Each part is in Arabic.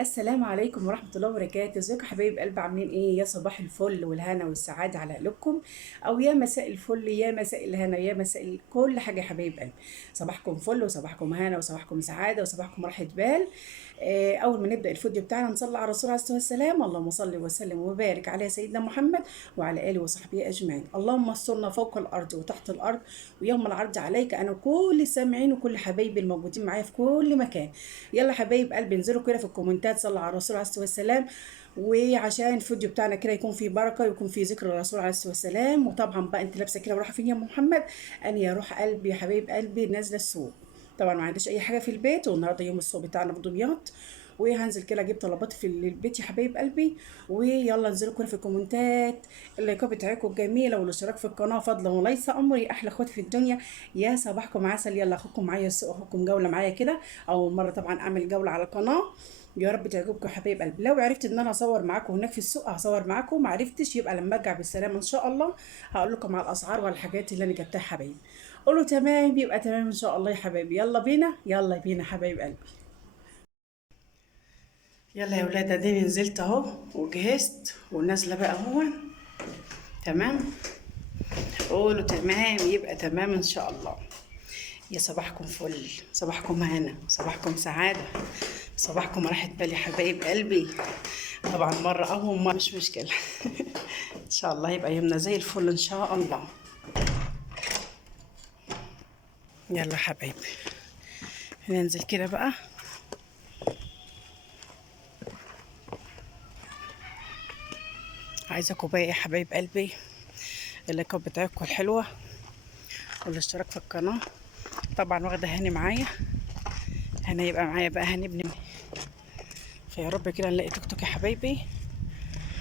السلام عليكم ورحمة الله وبركاته. ازيكم يا حبايب قلب؟ عاملين ايه؟ يا صباح الفل والهنا والسعادة على قلوبكم، او يا مساء الفل، يا مساء الهنا، يا مساء كل حاجة يا حبايب قلب. صباحكم فل وصباحكم هنا وصباحكم سعادة وصباحكم راحة بال. اول ما نبدأ الفيديو بتاعنا نصلي على الرسول عليه الصلاة والسلام. اللهم صل وسلم وبارك على سيدنا محمد وعلى آله وصحبه أجمعين. اللهم استرنا فوق الأرض وتحت الأرض ويوم العرض عليك، أنا وكل السامعين وكل حبايبي الموجودين معايا في كل مكان. يلا حبايب قلبي انزلوا كده في الكومنتات صلوا على الرسول عليه الصلاه والسلام، وعشان الفيديو بتاعنا كده يكون فيه بركه ويكون فيه ذكر الرسول عليه الصلاه والسلام. وطبعا بقى انت لابسه كده ورايحه فين يا ام محمد؟ انا يا روح قلبي يا حبايب قلبي نازله السوق. طبعا ما عنديش اي حاجه في البيت، والنهارده يوم السوق بتاعنا في دمياط، وهنزل كده اجيب طلبات في البيت يا حبايب قلبي. ويلا انزلوا كده في الكومنتات، اللايكات بتاعتكم الجميله والاشتراك في القناه فضلا وليس امري، احلى اخواتي في الدنيا. يا صباحكم عسل. يلا اخوكم معايا السوق، اخوكم جوله معايا كده، اول مره طبعا اعمل جوله على القناه. يا رب تعجبكم يا حبايب قلبي. لو عرفت ان انا اصور معاكم هناك في السوق هصور معاكم، ما عرفتش يبقى لما ارجع بالسلامه ان شاء الله هقول لكم على الاسعار والحاجات اللي انا جبتها يا حبايبي. قولوا تمام، يبقى تمام ان شاء الله يا حبايبي. يلا بينا يلا بينا حبايب قلبي. يلا يا ولاد اديني نزلت اهو وجهزت ونازله بقى اهو. تمام، قولوا تمام يبقى تمام ان شاء الله. يا صباحكم فل، صباحكم هنا، صباحكم سعاده، صباحكم راحة بال يا حبايب قلبي. طبعا مرة أول مرة مش مشكلة إن شاء الله يبقى يومنا زي الفل إن شاء الله. يلا حبايبي ننزل كده بقى. عايزة كوباية يا حبايب قلبي، اللايكات بتاعتكم الحلوة والاشتراك في القناة. طبعا واخدة هاني معايا، هاني يبقى معايا بقى، هاني ابني. فيا رب كده نلاقي توك توك يا حبايبي،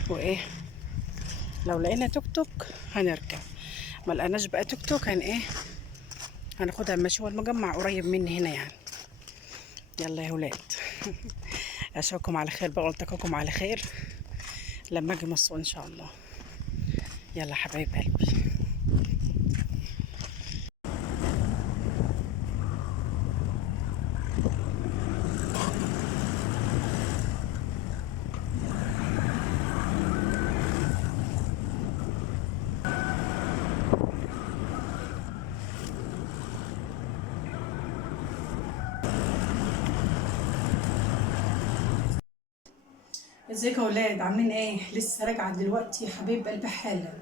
وايه لو لقينا توك توك هنركب، ما لقيناش بقى توك توك ايه هناخدها ماشي. هو المجمع قريب مني هنا يعني. يلا يا ولاد اشوفكم على خير بقى، والتقاكم على خير لما اجي مصر ان شاء الله. يلا حبايب قلبي. ازيكم يا ولاد؟ عاملين ايه؟ لسه راجعه دلوقتي يا حبايب قلبي حالا،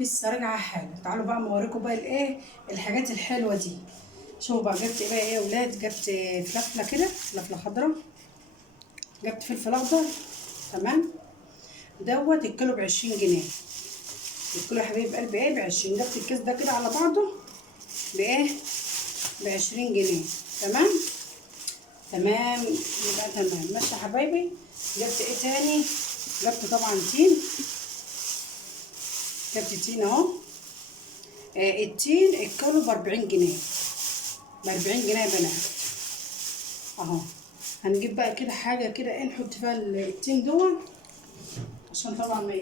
لسه راجعه حالا. تعالوا بقى اوريكم بقى الايه الحاجات الحلوه دي. شوفوا بقى جبت ايه بقى يا ولاد. جبت فلفله كده، فلفله خضراء، جبت فلفل اخضر. تمام، دوت الكيلو ب20 جنيه. الكيلو يا حبايب قلبي ايه ب20. جبت الكيس ده كده على بعضه بايه ب20 جنيه. تمام تمام، يبقى تمام ماشي يا حبايبي. جبت ايه تاني؟ جبت طبعا تين، جبت تين اهو. التين الكيلو ب40 جنيه، ب40 جنيه يا بنات اهو. هنجيب بقى كده حاجه كده ايه نحط فيها التين دول، عشان طبعا ما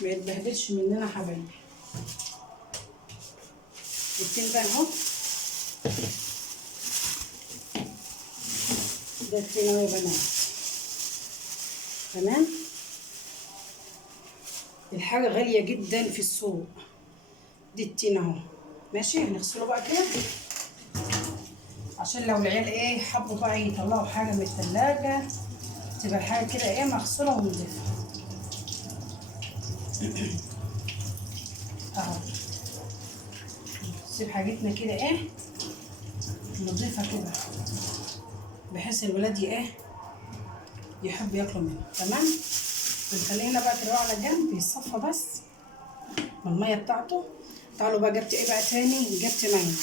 يتبهدلش مننا يا حبايبي. التين بقى اهو، ده التين اهو يا بنات. تمام، الحاجه غاليه جدا في السوق. دي التين اهو ماشي. هنغسله بقى كده عشان لو العيال ايه حبوا بقى يطلعوا حاجه من الثلاجه تبقى الحاجه كده ايه مغسوله ونضيفه اهو. نسيب حاجتنا كده ايه نضيفها كده، بحيث الولاد ايه يحبوا ياكلوا منها. تمام، بنخليه هنا بقى كده على جنب يصفى بس من الميه بتاعته. تعالوا بقى جبت ايه بقى تاني؟ جبت مانجا.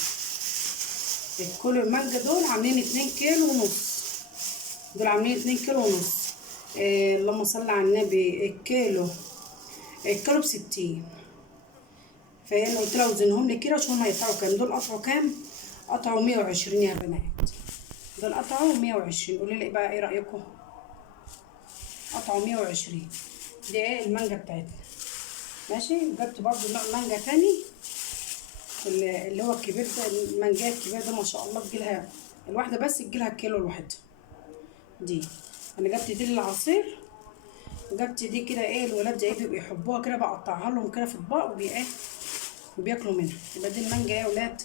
الكيلو المانجا دول عاملين 2 كيلو ونص، دول عاملين 2 كيلو ونص. اللهم صل على النبي. الكيلو ب60. فانا قلت لها وزنهم لي كده وشوفوا هيقطعوا كام. دول قطعوا كام؟ قطعوا 120 يا بنات، دول قطعوا 120. قولوا لي بقى ايه رايكم؟ قطعوا 120. دي ايه المانجا بتاعتنا ماشي. جبت برضو نوع مانجا تاني اللي هو الكبير ده، المانجا الكبير ده ما شاء الله تجيلها الواحده بس تجيلها كيلو لوحدها. دي انا جبت دي للعصير، وجبت دي كده ايه الولاد زي بيحبوها كده، بقطعها لهم كده في اطباق وبياكلوا منها. يبقى دي المانجا يا ولاد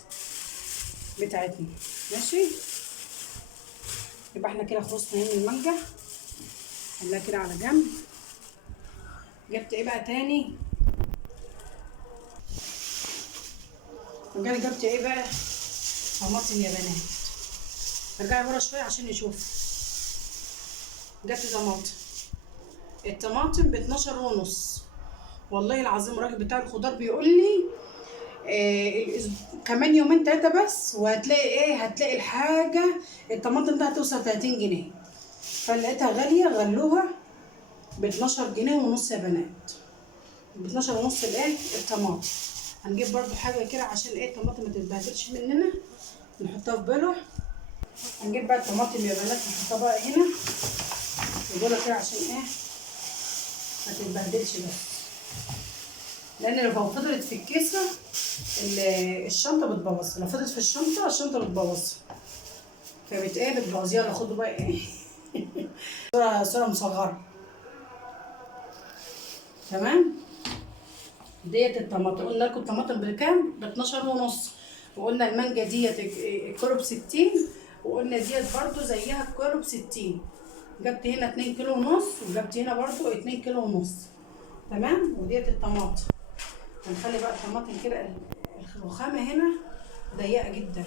بتاعتنا. ماشي، يبقى احنا كده خلصنا من المانجا، خليها كده على جنب. جبت ايه بقى تاني؟ جبت ايه بقى؟ طماطم يا بنات. ارجعي ورا شويه عشان نشوف. جبت طماطم، الطماطم ب 12 ونص. والله العظيم الراجل بتاع الخضار بيقول لي كمان يومين 3 بس وهتلاقي ايه، هتلاقي الحاجه الطماطم ده هتوصل 30 جنيه. فلقيتها غاليه، غلوها ب 12 جنيه ونص يا بنات. ب 12 ونص الايه الطماطم. هنجيب برضو حاجه كده عشان ايه الطماطم ما تتبهدلش مننا، نحطها في بلح. هنجيب بقى الطماطم يا بنات نحطها بقى هنا في بلح كده عشان ايه ما تتبهدلش بس، لان لو فضلت في الكيسه الشنطه بتبوظ. لو فضلت في الشنطه بتبوظ، بتبوظ. يلا خدوا بقى ايه صوره مصغره. تمام، ديت الطماطم. قلنا لكم الطماطم بكام؟ ب 12 ونص. وقلنا المانجا ديت الكيلو ب 60، وقلنا ديت برضو زيها الكيلو ب 60. جبت هنا 2 كيلو ونص، وجبت هنا برضو 2 كيلو ونص. تمام، وديت الطماطم. هنخلي بقى الطماطم كده الرخامه هنا ضيقه جدا.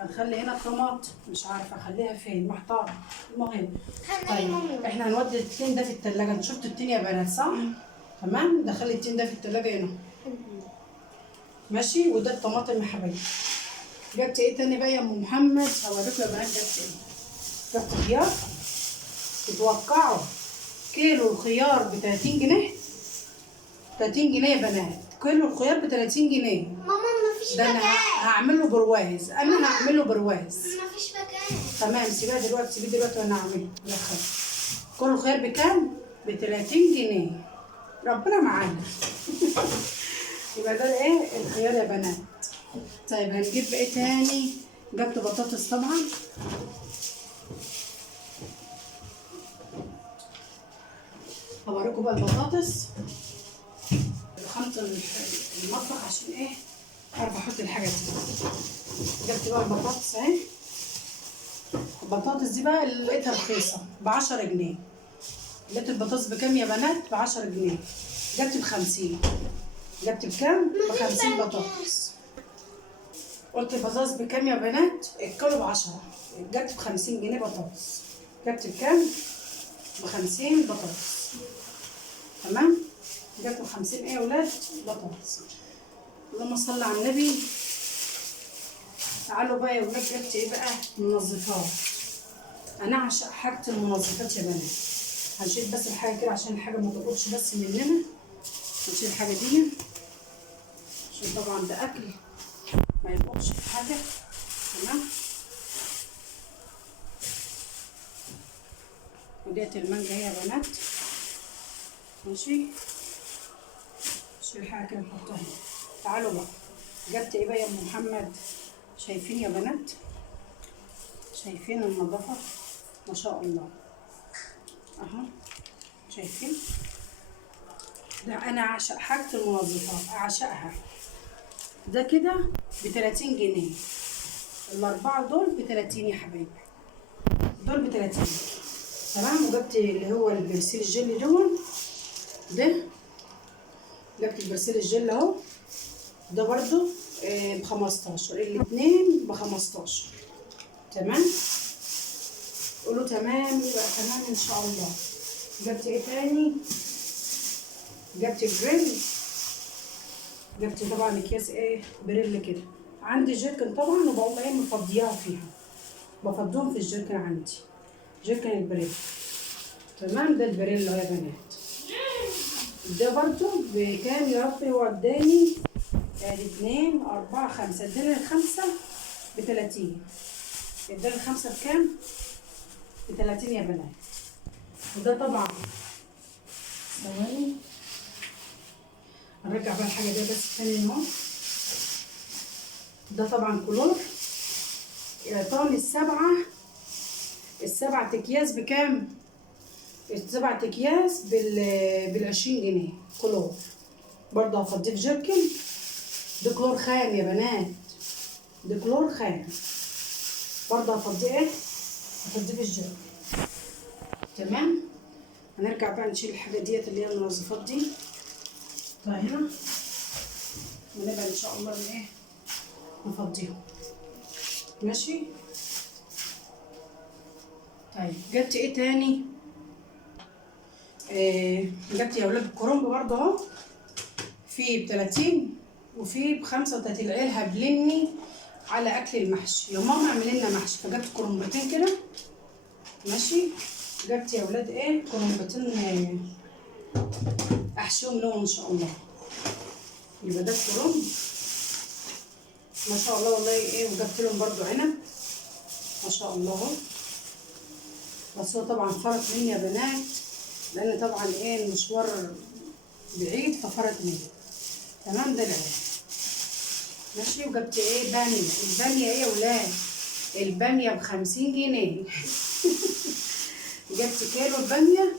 هنخلي هنا الطماطم مش عارفه اخليها فين، محتاره. المهم طيب احنا هنودي التين ده في التلاجة. انتوا شفتوا التين يا بنات صح؟ تمام، دخلي التين ده في التلاجة هنا. ماشي، وده الطماطم يا حبايبي. جبت ايه تاني بقى يا ام محمد؟ هوريكم يا بنات جبت ايه. جبت خيار. تتوقعوا كيلو الخيار ب 30 جنيه؟ 30 جنيه يا بنات، كيلو الخيار ب 30 جنيه. ماما مفيش ده مكان. انا هعمل له برواز، انا هعمل له برواز. مفيش مكان. تمام، سيبها دلوقتي، سيبيه دلوقتي وانا هعمله. دخل كيلو الخيار بكام؟ ب 30 جنيه. ربنا معانا. يبقى ده ايه الخيار يا بنات. طيب هنجيب ايه تاني؟ جبت بطاطس طبعا. هوريكم بقى البطاطس خلطة المطبخ عشان ايه اعرف احط الحاجة دي. جبت بقى البطاطس اهي. البطاطس دي بقى اللي لقيتها رخيصة ب10 جنيه. لقيت البطاطس بكام يا بنات؟ ب10 جنيه. جبت ب50. جبت بكام؟ ب50 بطاطس. قلت البطاطس بكام يا بنات؟ الكيلو ب10. جبت ب50 جنيه بطاطس. جبت بكام؟ ب50 بطاطس. تمام؟ جبت ب50 ايه يا ولاد؟ بطاطس. اللهم صل على النبي. تعالوا بقى يا ولاد، جبت ايه بقى؟ منظفات. انا اعشق حاجة المنظفات يا بنات. هنشيل بس الحاجة كده عشان الحاجة ما تقطش بس مننا. هنشيل الحاجة دي عشان طبعا ده اكل ما يبقاش في حاجة. تمام، وديت المانجا هي يا بنات. ماشي، نشيل حاجة كده نحطها هنا. تعالوا بقى، جبت ايه بقى يا ام محمد؟ شايفين يا بنات؟ شايفين النظافة ما شاء الله اهو. شايفين؟ ده انا اعشق حاجة المنظفات، اعشقها. ده كده ب30 جنيه. الاربعة دول ب30 يا حبايبي، دول ب30. تمام، وجبت اللي هو البرسيل الجل دول. ده جبت البرسيل الجل اهو. ده برضو ب15. الاتنين ب15. تمام، قولوا تمام. يبقى تمام ان شاء الله. جبت ايه تاني؟ جبت الجريل. جبت طبعا اكياس ايه بريل كده. عندي جيركن طبعا، وبقوم ايه مفضياها فيها، بفضهم في الجيركن عندي، جيركن البريل. تمام، ده البريل اهو يا بنات. ده برضو بكام يا ربي؟ هو اداني 2 4 5، اداني الخمسة ب30. اداني الخمسة بكام؟ ب30 يا بنات. وده طبعا ثواني هنرجع بقى الحاجة دي بس تاني اهو. ده طبعا كلور. طن السبعة اكياس بكام؟ السبعة اكياس بال20 جنيه كلور. برضه هفضيه في جيركن. ده كلور خام يا بنات، ده كلور خام. برضه هفضيه في الجيركن. تمام. هنرجع بقى نشيل الحاجة ديت اللي هي المنظفات دي هنا، ونبقى ان شاء الله نفضيهم. ماشي. طيب جبت ايه تاني؟ جبت يا ولاد الكرنب برضه اهو، في ب30 وفي ب35 العيلها بلني على اكل المحشي. يا ماما اعملي لنا محشي، فجبت كرنبتين كده. ماشي. جبت يا ولاد كرنبتين احشيهم لهم ان شاء الله. يبقى ده الكرنب ما شاء الله والله وجبت لهم برضو عنب ما شاء الله اهو. بس هو طبعا فرط مني يا بنات، لان طبعا المشوار بعيد ففرط مني. تمام. ده العنب. ماشي. وجبت باميه. الباميه يا ولاد، الباميه ب50 جنيه. جبت كيلو الباميه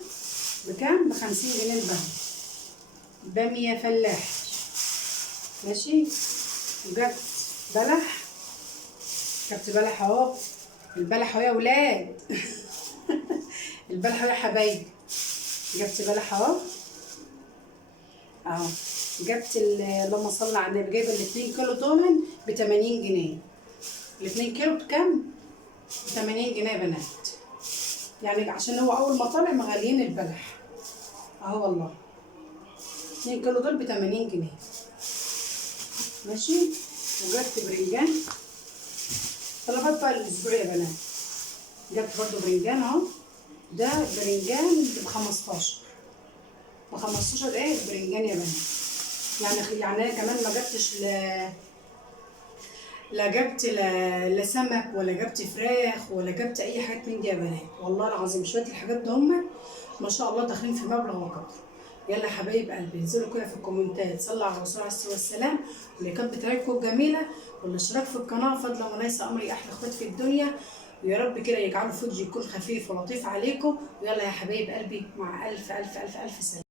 بكام؟ ب50 جنيه الباميه. باميه فلاح. ماشي. وجبت بلح. جبت بلح اهو. البلح اهو يا ولاد. البلح اهو يا حبايبي. جبت بلح اهو. جبت اللهم صل على النبي، جايبه ال2 كيلو دول ب80 جنيه. ال2 كيلو بكام؟ ب80 جنيه يا بنات. يعني عشان هو اول ما طالع مغاليين البلح اهو والله. 2 كيلو دول ب80 جنيه. ماشي. وجبت برنجان. طلبات بقى الاسبوع يا بنات. جبت برضو برنجان اهو. ده برنجان ب15 برنجان يا بنات. يعني انا كمان ما جبتش لا جبت لا سمك ولا جبت فراخ ولا جبت اي حاجه من دي يا بنات. والله العظيم شويه الحاجات دي هم ما شاء الله داخلين في مبلغ وقدر. يلا يا حبايب قلبي انزلوا كده في الكومنتات صلوا على الرسول عليه الصلاه والسلام، واللايكات بتاعتكم الجميله والاشتراك في القناه فضلا وليس امري. احلى اخوات في الدنيا. ويا رب كده يجعلوا فوجي يكون خفيف ولطيف عليكم. ويلا يا حبايب قلبي مع الف الف الف الف سلامه.